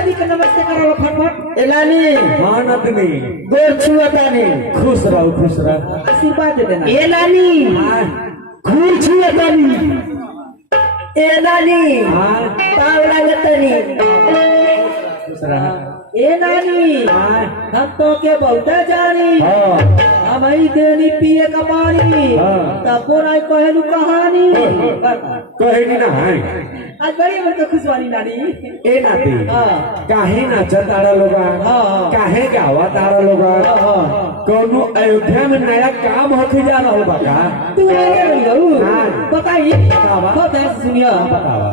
नानी के नमस्ते करो फटफट। एलानी हाँ नतनी गोर छुअतानी खुश रहो आशीर्वाद दे देना। एलानी घूर छुअतानी एलानी हाँ पावला गतनी खुश रहा ए नानी हम तो के बहुत जानी हम ही देनी पिए का पानी तब बोला कहलू कहानी कहे ना है आज बड़ी हमको खुशवाली नानी। ए नाती काहे नाचा तारा लोगा काहे गावा तारा लोगा कोनो अयोध्या में नया काम होके जा रहा बा का तू आगे रही हो हाँ। बताइए बहुत है सुनियो बतावा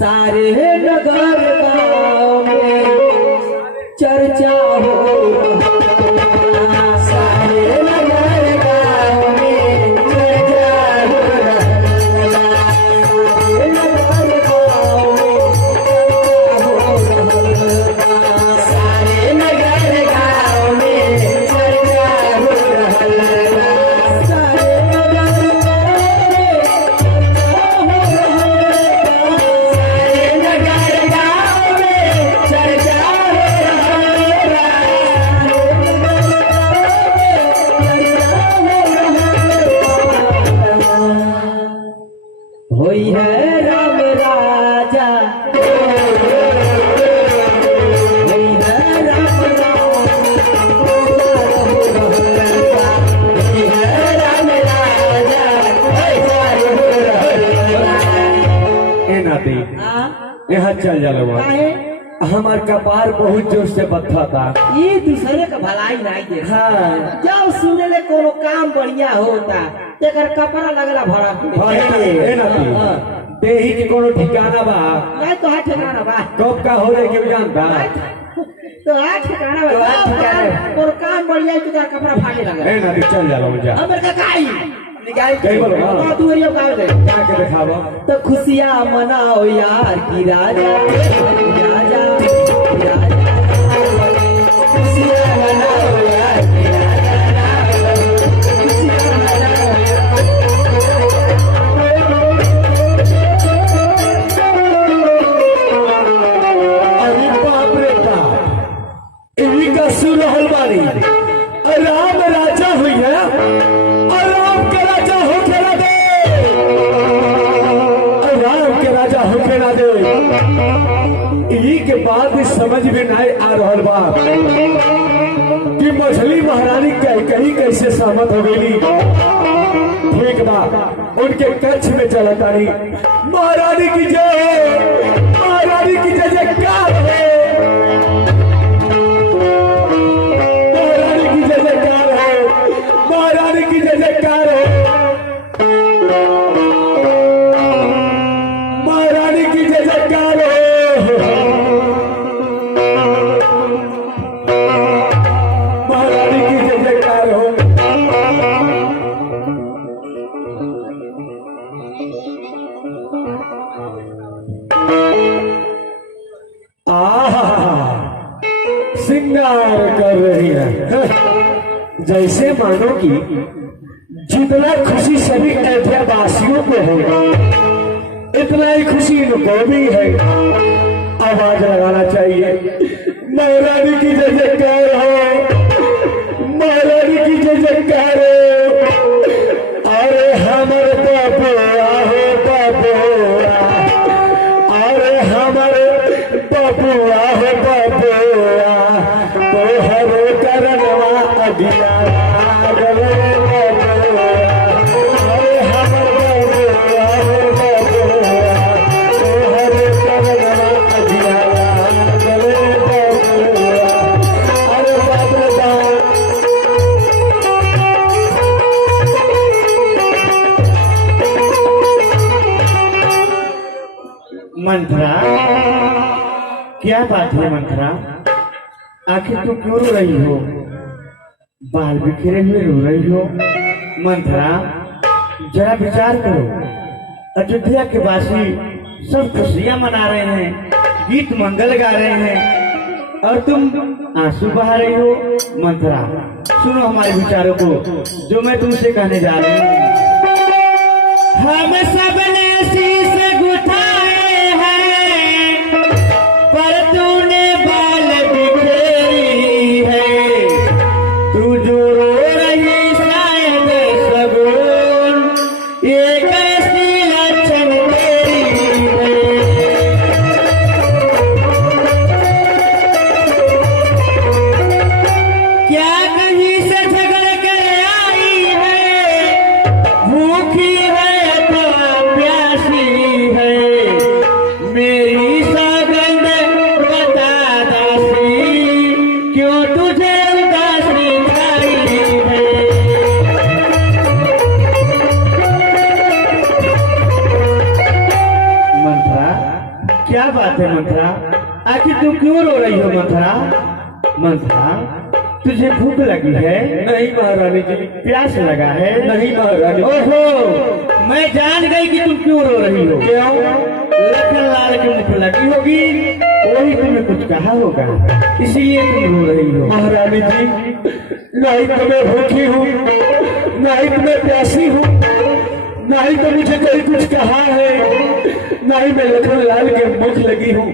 सारे नगर गाँव में चर्चा हो सारे नगर गाँव में चर्चा हो सारे नगर गाँव में चर्चा हो सारे नगर गाँव में चर्चा होई है राम राजा होई है राम होई है राम राजा ए नाती यहाँ चल जा लोगा हमार कपार बहुत जोर से बत्था था ये दूसरे का भलाई नहीं दे। हाँ जब सुने ले कोनो काम बढ़िया होता तेकर कपड़ा लगला भरा ए नाती देही के कोनो ठिकाना बा नहीं तो हाथ ठिकाना बा कब का हो रहे के जानता तो हाथ ठिकाना बा कोनो काम बढ़िया है तो कपड़ा फाटे लगा। ए नाती चल जा लोगा जा हमर का काई निकाल कई बोलो हाँ। तू ये का दे क्या के दिखावा तो खुशियां मनाओ यार की राजा राजा खुशियां मनाओ यार की राजा खुशियां मनाओ अरे बाप रे बाप इन्हीं का सुर रहल बानी राम राजा हुई है और राम के राजा होके ना दे और राम के राजा होके ना दे इन्हीं के बाद भी समझ में नहीं आ रहल बा कि मछली महारानी कहीं कैसे सहमत हो गई। ठीक बा उनके कच्छ में चला तारी महारानी की जय महारानी की जय जयकार है महारानी की जय जयकार है महारानी की जय जयकार है महारानी की जय जयकार है महारानी की जय जयकार हो श्रृंगार कर रही है जैसे मानो कि जितना खुशी सभी अयोध्या वासियों को है इतना ही खुशी इनको भी है। आवाज लगाना चाहिए महारानी की जय जयकार हो महारानी की जय जयकार हो अरे हमारे बाबुआ हो बाबुआ अरे हमारे बाबुआ हो बाबुआ तो हर करनवा अगिया गले बाबुआ अरे हमारे बाबुआ हो बाबुआ तो हर करनवा अगिया गले बाबुआ अरे बाप रे बाप मंथरा क्या बात है मंथरा आखिर तुम क्यों रो रही हो बाल बिखरे हुए रो रही हो मंथरा जरा विचार करो अयोध्या के वासी सब खुशियां मना रहे हैं गीत मंगल गा रहे हैं और तुम आंसू बहा रही हो मंथरा सुनो हमारे विचारों को जो मैं तुमसे कहने जा रही हूँ हम सब ने शीश गुठाए हैं क्या बात है मंथरा, आखिर तुम क्यों रो रही हो मंथरा? मंथरा, तुझे भूख लगी है? नहीं महारानी जी। प्यास लगा है? नहीं महारानी। ओहो, मैं जान गई कि तुम क्यों रो रही हो। क्यों? लखन लाल की मुख लगी होगी, वही तुम्हें कुछ कहा होगा, इसलिए तुम रो रही हो। महारानी जी, नहीं तो मैं भूखी हूँ, नहीं तो मैं प्यासी हूँ, नहीं तो मुझे कोई कुछ कहा है, नहीं मैं लखन लाल के मुख लगी हूँ।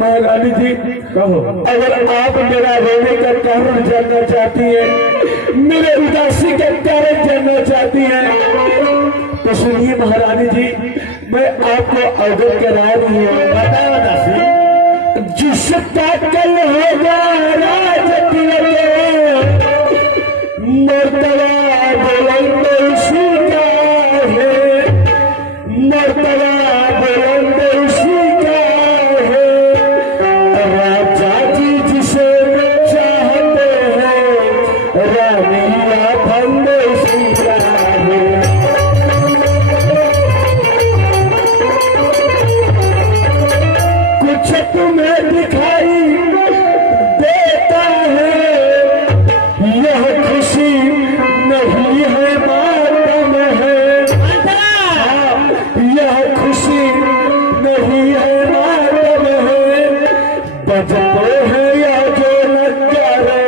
महारानी जी कहो, अगर आप मेरा रोने का कारण जानना चाहती हैं, मेरे उदासी का कारण जानना चाहती हैं, तो सुनिए महारानी जी, मैं आपको अवगत करा रही हूँ। बताओ दासी। जिसका कल होगा राज मर्तबा बुलंद उसी का है, मर्तबा बुलंद उसी का है। राजा जी जिसे चाहते हैं, रानिया फंद उसी का है। कुछ तुम्हें दिखाई देता है, यह खुशी नहीं है मातम है। यह खुशी नहीं है मातम है। बजते हैं या जो नगारे,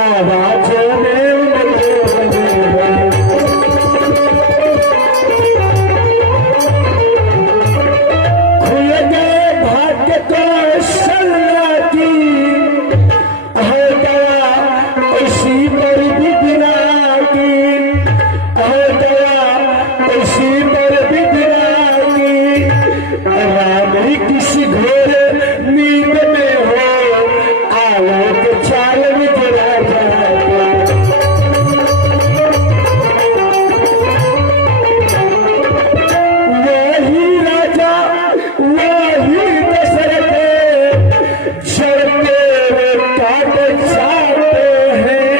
आवाज में खुल गए भाग्य को सल्ला की, है गया उसी पर बिगड़ा की, है गया उसी पर बिगड़ा की। रानी किसी घोर नींद में हो, आलोक चाल में गिरा जाए। वही राजा वही दशरथ चढ़ते वे काट जाते हैं,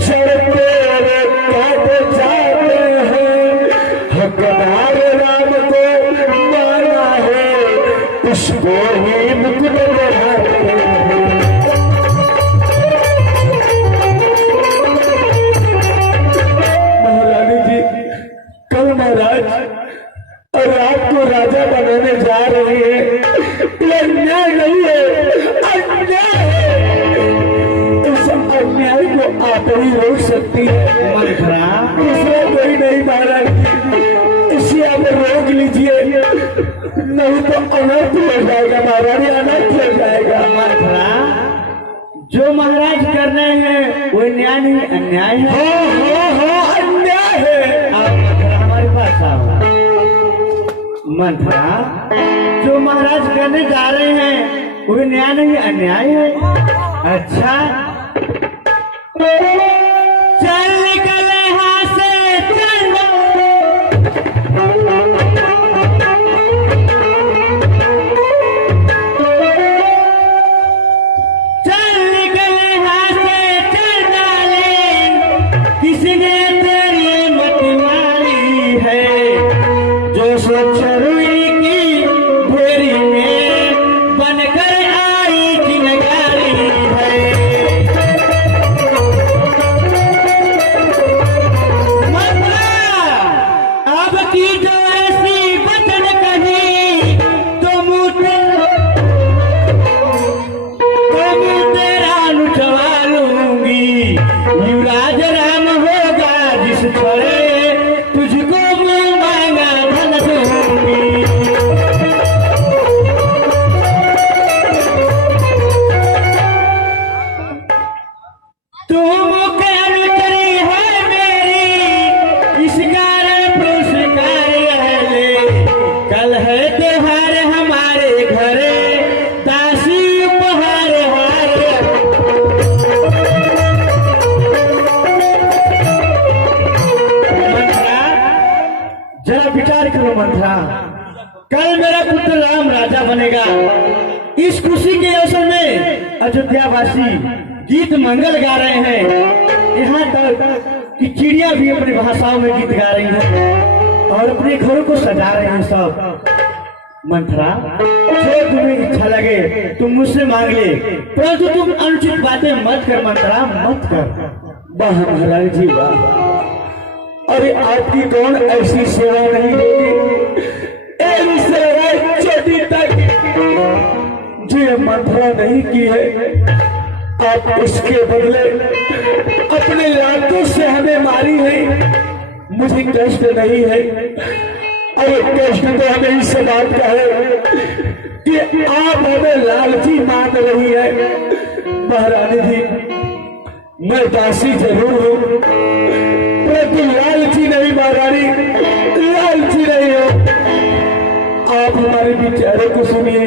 चढ़ते वे काट जाते हैं। हकदार राम को माना है, उसको ही मुकुट बढ़ाते हैं। महारानी जी, कल महाराज और आपको राजा बनाने जा रहे हैं, ये अन्याय नहीं है, अन्याय है। इस अन्याय को आप ही रोक सकती है मंथरा, दूसरा कोई नहीं महाराज जी। इसे आप रोक लीजिए, नहीं तो अनर्थ हो जाएगा महारानी, अनर्थ हो जाएगा। मंथरा, जो महाराज कर रहे हैं वो न्याय नहीं अन्याय है। हाँ अन्याय है। आप मंथरा हमारे पास आओ। मंथरा, जो महाराज करने जा रहे हैं वो न्याय नहीं अन्याय है। अच्छा, चल निकल यहाँ से, चल। चल निकल यहाँ से, चल डाले, किसने तेरी मत मारी है, जो सचरुई की ढेरी में बनकर आई चिनगारी है। मंथरा, अब की जो ऐसी वचन कही, तो मुँह तेरा लुटवा लूंगी। युवराज राम होगा जिस छड़े, तुझको मुँह मांगा धन दूंगी। तुम अनुचरी है मेरी, इस कारण पुरस्कार यह ले। कल है त्योहार हमारे घरे, दासी उपहार हारे। मंथरा, जरा विचार करो मंथरा, कल मेरा पुत्र राम राजा बनेगा। इस खुशी के अवसर में अयोध्यावासी गीत मंगल गा रहे हैं, यहाँ तक कि चिड़िया भी अपनी भाषाओं में गीत गा रही है और अपने घरों को सजा रहे हैं सब। मंथरा, जो तुम्हें इच्छा लगे तुम मुझसे मांग ले, परंतु तुम अनुचित बातें मत कर मंथरा, मत कर। वाह महारानी जी वाह, अरे आपकी कौन ऐसी सेवा नहीं होगी, एक सेवा छोटी तक जो ये मंथरा नहीं की है, आप उसके बदले अपने लातों से हमें मारी है। मुझे कष्ट नहीं है, अरे कष्ट तो हमें इस बात का है कि आप हमें लालची मान रही है। महारानी जी, मैं दासी जरूर हूं, परंतु लालची नहीं महारानी, लालची नहीं हो। आप हमारे विचारों को सुनिए।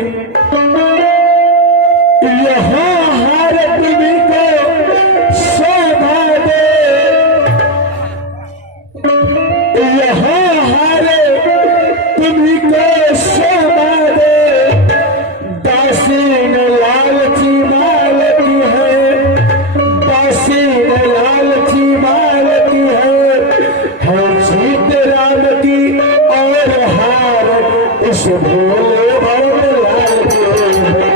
यहाँ हार तुम्हीं को शोभा दे, यहाँ हार तुम्हीं को शोभा दे, दासी ने लालची मालती है, दासी ने लालची मालती है जीत राम की और हार इस भोले भाले लाल की है।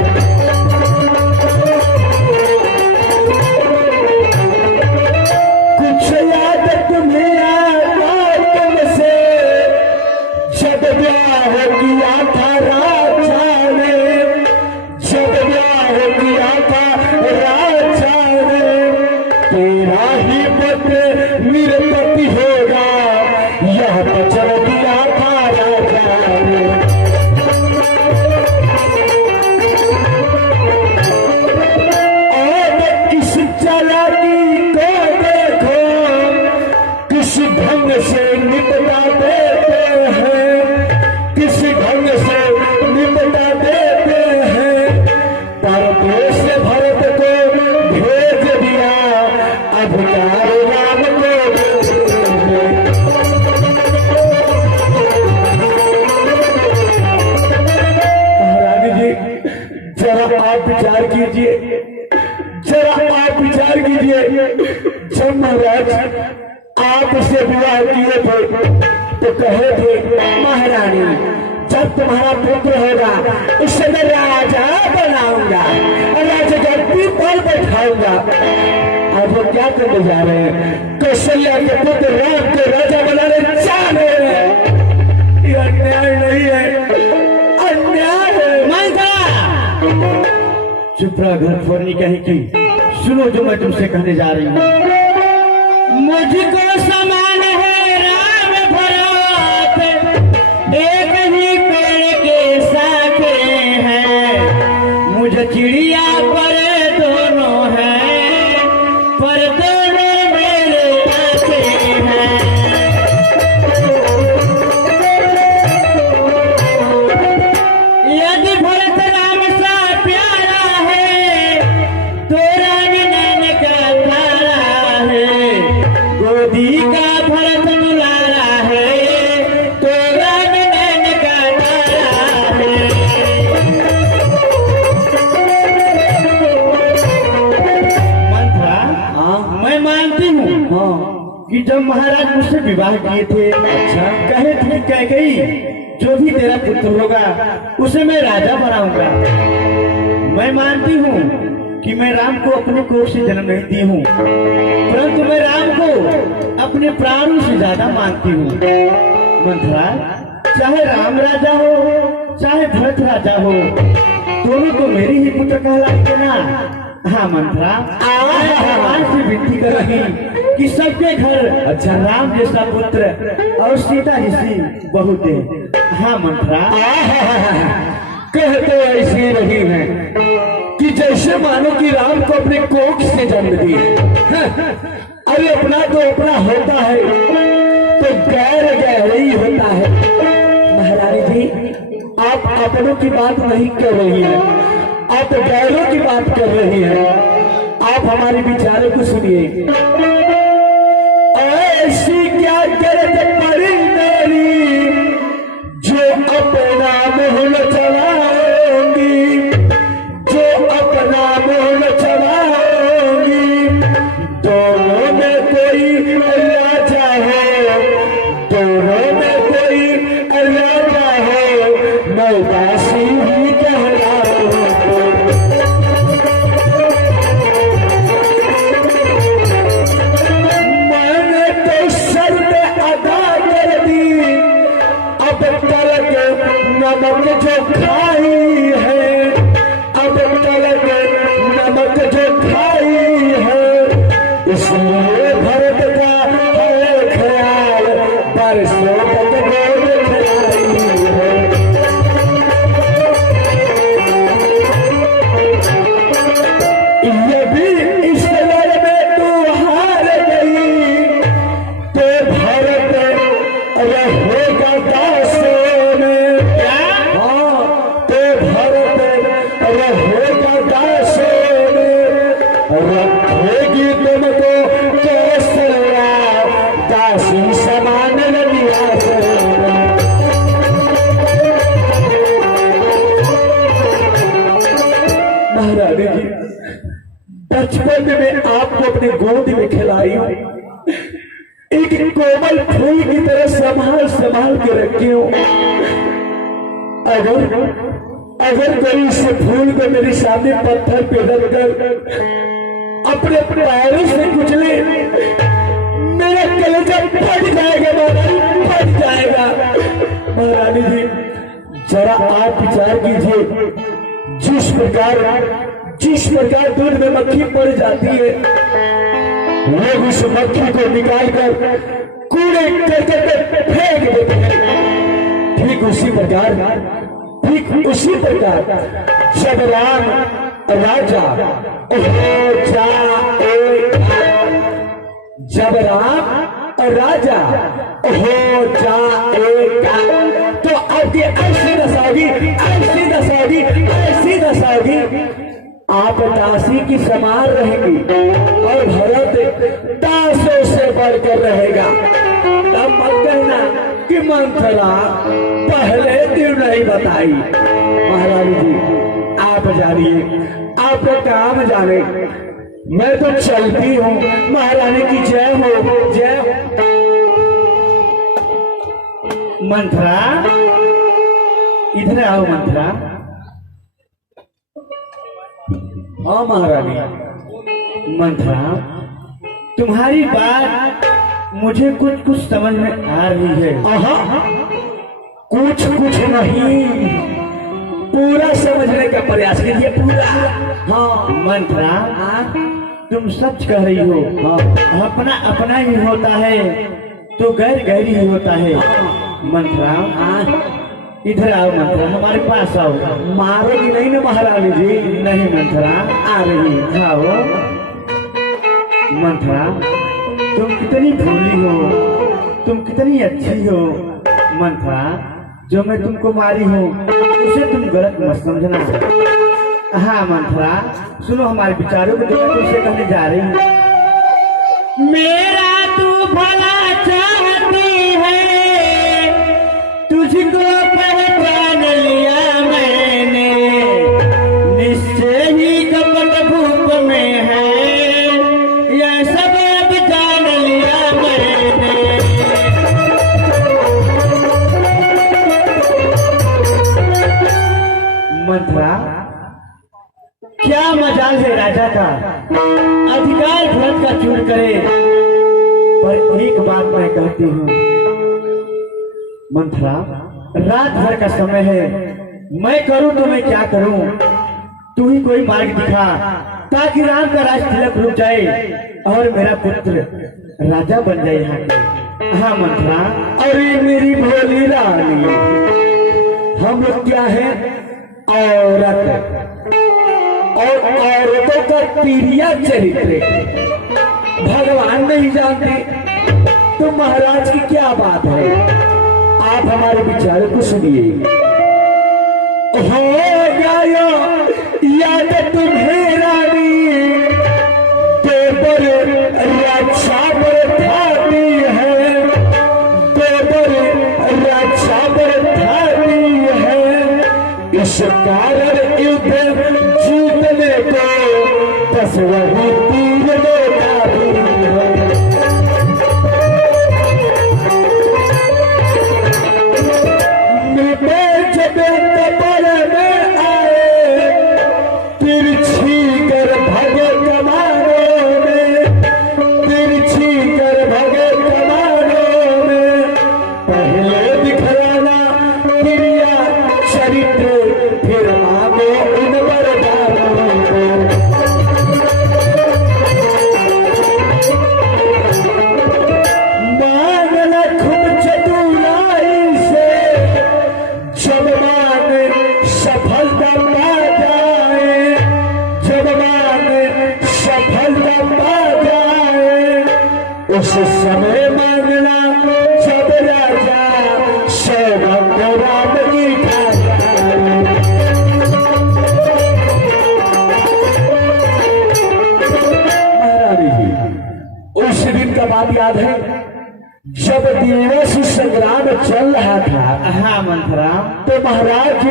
कुछ याद तुम्हें आता तुमसे, जब ब्याह किया था राजा ने, जब ब्याह किया था राजा ने, तेरा ही पुत्र निरपति होगा, यह वचन दिया था राजा ने। और इस चालाकी को देखो, किस ढंग से निपटा देते हैं, किस ढंग से निपटा देते हैं। परदेश भरत को भेज दिया, अधिकार राम को महारानी जी, जरा आप विचार कीजिए, जरा आप विचार कीजिए। जब महाराज आपसे विवाह किए थे तो कहे थे, महारानी जब तुम्हारा पुत्र होगा उसे मैं राजा बनाऊंगा, राजा गद्दी पर बैठाऊंगा। अब वो क्या करने जा रहे हैं? कौशल्या के पुत्र राम को राजा बनाने जा रहे हैं। ये अन्याय नहीं है, अन्याय है। चुप रह घर फोड़नी कहीं की, सुनो जो मैं तुमसे कहने जा रही हूँ। मुझको समान है राम भरत, एक ही पेड़ के शाखे हैं, मुझे चिड़िया पर दोनों हैं, पर दोनों मेरे आते हैं। यदि भरत राम सा प्यारा है, तो रानी नैन का तारा है, गोदी का भरत दुलारा है, तो रानी नैन का तारा है। मंथरा, मैं मानती हूँ कि जब महाराज मुझसे विवाह किए थे, अच्छा कहे थे कैकेयी, जो भी तेरा पुत्र होगा उसे मैं राजा बनाऊंगा। मैं मानती हूँ कि मैं राम को अपने कोख से जन्म नहीं दी हूँ, परंतु मैं राम को अपने प्राणों से ज्यादा मानती हूँ। मंथरा, चाहे राम राजा हो चाहे भरत राजा हो, दोनों तो मेरी ही पुत्र कहलाते ना। हाँ मंथरा, आज से विनती कर रही कि सबके घर अच्छा राम जैसा पुत्र और सीता जैसी बहू दे। हाँ मंथरा, कहते ऐसे रही है कि जैसे मानो कि राम को अपने कोख से जन्म दिए। अरे अपना तो अपना होता है तो गैर गैर ही होता है। महारानी जी, आप अपनों की बात नहीं कर रही हैं, आप गैरों की बात कर रही हैं। आप हमारे विचारों को सुनिए। ऐसी क्या गरज पड़ी मेरी, जो अपना मोहन चलाऊंगी, जो अपना मोहन चलाऊंगी। दोनों में कोई राजा हो, दोनों में कोई राजा हो, मैं रखेगी तुमको केसरा दासी समान लिया सरा। महारानी जी, बचपन में आपको अपनी गोद में खिलाई हूं, एक कोमल फूल की तरह संभाल संभाल के रखी हूं। अगर कोई इस फूल को मेरे सामने पत्थर पे रखकर अपने पैरों से कुचले, मेरा कलेजा फट जाएगा महारानी, फट जाएगा। महारानी जी, जरा आप विचार कीजिए, जिस प्रकार दूध में मक्खी पड़ जाती है, लोग उस मक्खी को निकाल कर कूड़े करकट में फेंक देते हैं। ठीक उसी प्रकार जब राम राजा हो जाएगा तो आपकी ऐसी दशा होगी, आप दासी की समान रहेंगी और भरत दासों से बढ़कर रहेगा। तब मत कहना कि मंथरा पहले दिन नहीं बताई। महारानी जी, आप जानिए, आपका काम जाने, मैं तो चलती हूँ। महारानी की जय हो, जय हो। मंथरा, इधर आओ मंथरा। हाँ महारानी। मंथरा, तुम्हारी बात मुझे कुछ समझ में आ रही है। कुछ नहीं, पूरा समझने का प्रयास कीजिए, पूरा। हाँ मंथरा, तुम सच कह रही हो। अपना अपना ही होता है तो गैर गैर ही होता है। मंथरा, इधर आओ मंथरा, हमारे पास आओ। मारोगी नहीं ना महारानी जी? नहीं मंथरा, आ रही। आओ मंथरा, तुम कितनी भोली हो, तुम कितनी अच्छी हो। मंथरा, जो मैं तुमको मारी हूँ उसे तुम गलत मत समझना। हाँ मंथरा, सुनो हमारे विचारों को जो मैं तुमसे कहने जा रही हूँ। मेरा तू भला चाहती है, तुझको पहचान लिया मैंने, निश्चय ही कपट भूप में है, यह सब अब जान लिया मैंने। मंथरा, क्या मजाल है राजा का, अधिकार भरत का चूर करे। पर एक बात मैं कहती हूँ मंथरा, रात भर का समय है, मैं करूं तो मैं क्या करूं, तू ही कोई मार्ग दिखा ताकि राम का राज तिलक रुक जाए और मेरा पुत्र राजा बन जाए यहाँ के। हाँ मंथरा। अरे मेरी भोली रानी, हम लोग क्या है, औरत, और औरतों का तिरिया चरित्र भगवान नहीं जानते, तो महाराज की क्या बात है। आप हमारे विचारों को सुनिए। हो गया याद तुम्हें रानी, देवर रक्षा बरठाती है, देवर रक्षा बरठाती है, इस कारण युद्ध जीतने को 10 वही तीर देता भी है। उस समय मांगना जब राजा सौभाग्य राम की खाता। याद है जब दिवस संग्राम चल रहा था हाँ मंथरा। तो महाराज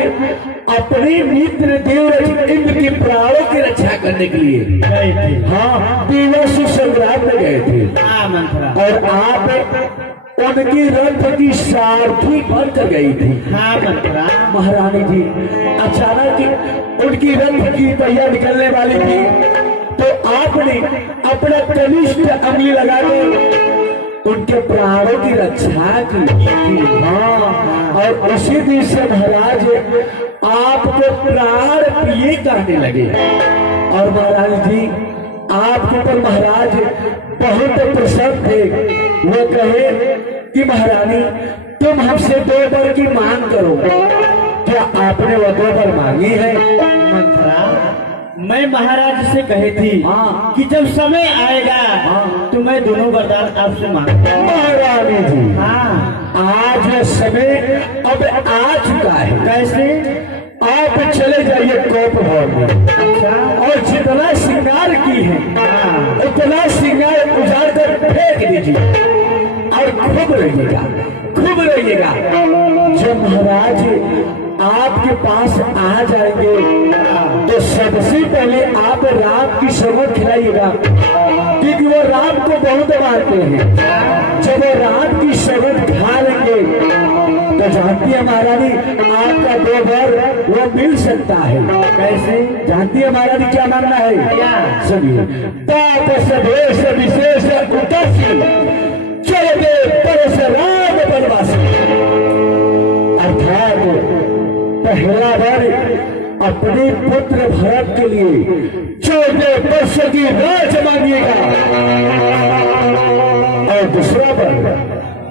अपने मित्र देवराज इंद्र के प्राणों की रक्षा करने के लिए गए थे। हाँ दिवस संग्राम में गए थे हाँ मंथरा। और आप उनकी रथ की सारथी बनकर गई थी। हाँ मंथरा। महारानी जी अचानक उनकी रथ की पहिया निकलने वाली थी तो आपने अपना कनिष्ठ अंगुली लगाकर उनके प्राणों की रक्षा की। हाँ और उसी दिन से महाराज आपको प्राण प्रिय कहने लगे। और महाराज जी आपके ऊपर महाराज बहुत प्रसन्न थे। वो कहे कि महारानी तुम हमसे 2 वर की मांग करो। क्या आपने वो 2 वर मांगी है? मंथरा मैं महाराज से कही थी हाँ। कि जब समय आएगा हाँ। तो मैं दोनों वरदान आपसे मांगूंगा। महारानी जी हाँ आज समय अब आ चुका है। कैसे? आप चले जाइए कोप भवन में अच्छा। और जितना श्रृंगार की है हाँ। उतना श्रृंगार उजाड़ कर फेंक दीजिए और खूब रहिएगा खूब रहिएगा। जब महाराज आपके पास आ जाएंगे तो सबसे पहले आप राम की शरबत खिलाइएगा क्योंकि वो राम को बहुत मारते हैं। जब वो राम की शरबत खा लेंगे तो जानती है महारानी आपका 2 वर वो मिल सकता है। कैसे? जानती है महारानी क्या मानना है? सुनिए। तापस देश विशेष उदासी चले परशुराम वनवासी। अर्थात पहला वर अपने पुत्र भरत के लिए 14 वर्ष की राज मांगिएगा और दूसरा वर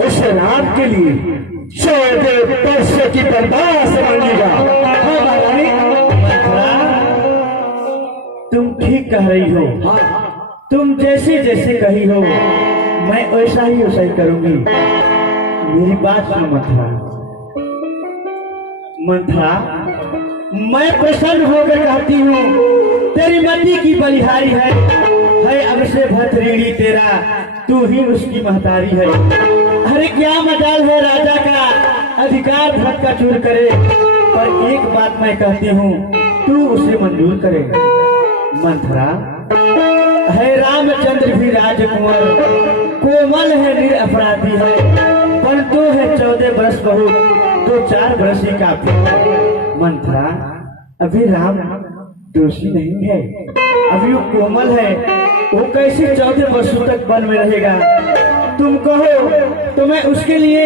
उस राम के लिए 14 वर्ष की बर्दाश्त मांगिएगा। हाँ महारानी तुम ठीक कह रही हो। हाँ तुम जैसे जैसे कही हो मैं वैसा ही करूंगी। मेरी बात सुनो मंथरा। मंथरा मैं प्रसन्न होकर कहती हूँ तेरी मति की बलिहारी है अब से भतरीड़ी तेरा तू ही उसकी महतारी है। अरे क्या मजाल है राजा का अधिकार भक्त का चूर करे। पर एक बात मैं कहती हूँ तू उसे मंजूर करे। मंथरा है रामचंद्र भी राजकुमार कोमल है निरपराधी है पर तो है 14 वर्ष बहुत तो 4 वर्ष ही काफी। मंथरा अभी राम दोषी नहीं है अभी वो कोमल है वो कैसे 14 वर्षों तक वन में रहेगा। तुम कहो तो मैं उसके लिए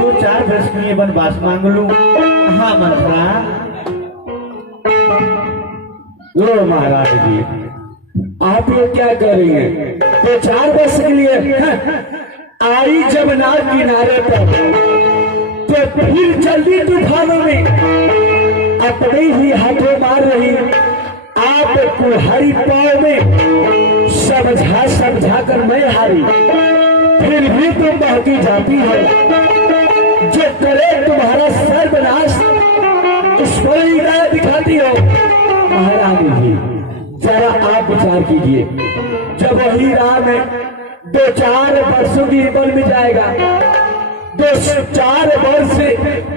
2-4 वर्ष के लिए वनवास मांग लूं। हाँ मंथरा। लो महाराज जी आप लोग क्या कर रही हैं? तो 4 वर्ष के लिए आई जमुना किनारे पर तो फिर जल्दी तूफानों में अपने ही हाथों मार रही आप कुल्हाड़ी पाँव में समझा समझा कर मैं हारी फिर भी तुम बहकी जाती है। जो करे तुम्हारा सर्वनाश उस पर ही दया दिखाती हो। महारानी जी जरा आप विचार कीजिए जब वही राम है 2-4 वर्षों की वन में जाएगा 2-4 वर्ष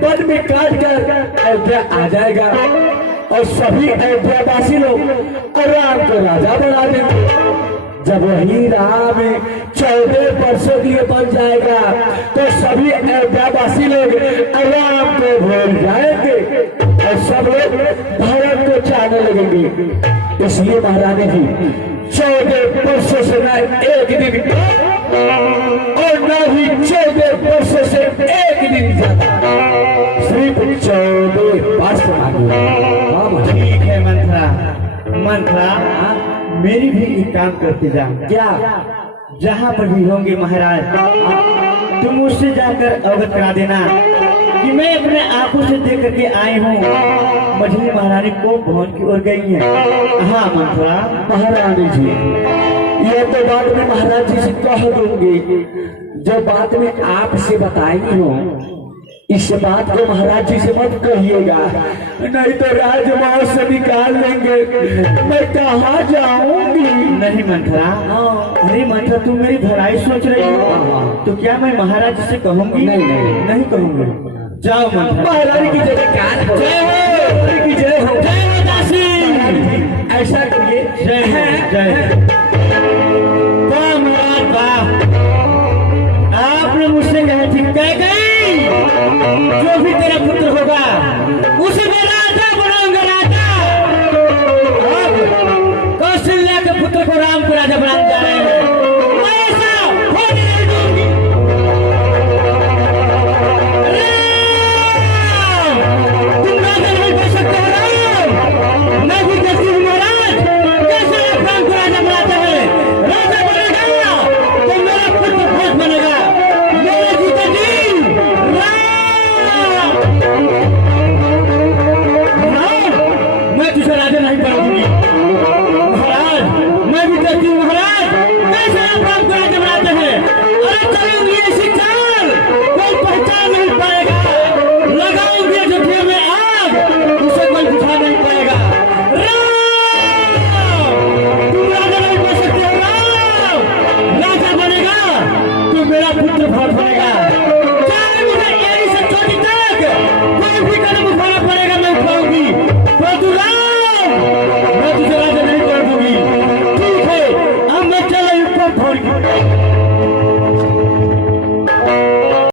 वन में काट कर अयोध्या आ जाएगा और सभी अयोध्यावासी लोग राम को राजा बना देंगे। जब वही राम 14 वर्षों के लिए बन जाएगा तो सभी अयोध्यावासी लोग राम को भूल जाएंगे और सब लोग भारत को चाहने लगेंगे। इसलिए महारानी जी 14 वर्षों से न एक दिन और न ही 14 वर्षों से एक दिन ज्यादा सिर्फ 14 वर्ष मांगे। ठीक है मंथरा। मंथरा मेरी भी एक काम करते जा। क्या? जहाँ पर भी होंगे महाराज तुम उससे जाकर अवगत करा देना कि मैं अपने आंखों से देख करके आई हूँ मझली महारानी को भवन की ओर गई है। हाँ मंथरा। महारानी जी यह तो बात में महाराज जी से कह दूंगी जो बात में आपसे बताई हो इस बात को महाराज जी से मत कहिएगा, नहीं तो राजमार्ग से निकाल देंगे। मैं कहाँ जाऊंगी? नहीं मंथरा, अरे मंथरा तू मेरी भलाई सोच रही हो तो क्या मैं महाराज जी से कहूंगी? नहीं, नहीं। नहीं कहूंगी। जाओ मंथरा, महारानी की जगह कान